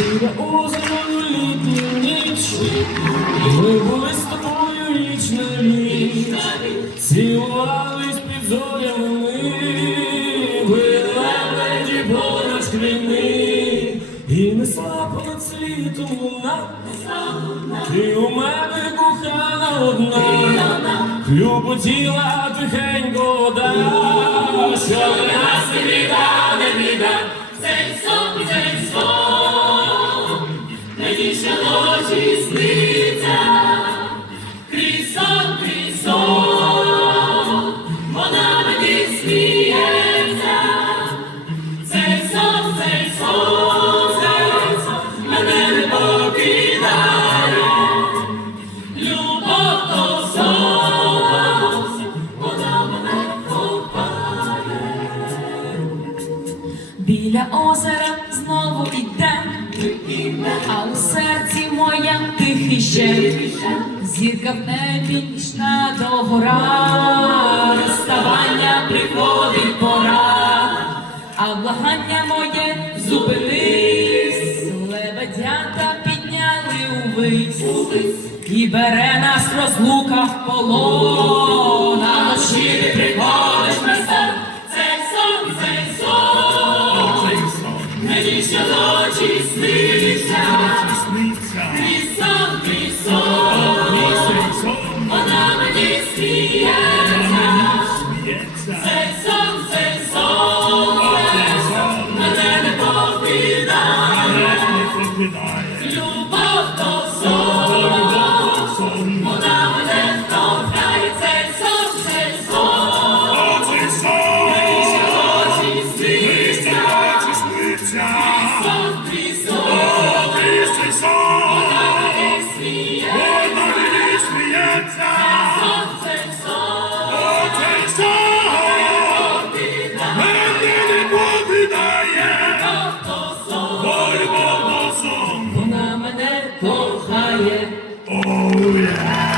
Біля озера літню ніч, ми були з тобою ніч на ніч, цілувались під зорями. Ми, понад шкляни, і несла понад світом луна, ти у мене кохана одна, Люботіла тихенько вода, що для нас не біда, не біда, цей сон, цей Біля озера знову йдем, а у серці моя тихий ще, зірка в небі нічна догора, розставання приходить пора, а благання моє зупинись, лебедята підняли увись, і бере нас розлука в полон, а ночі ти приходиш ми сон, цей сон, цей сон, мені ще ночі сниться. kochaje. Oh yeah!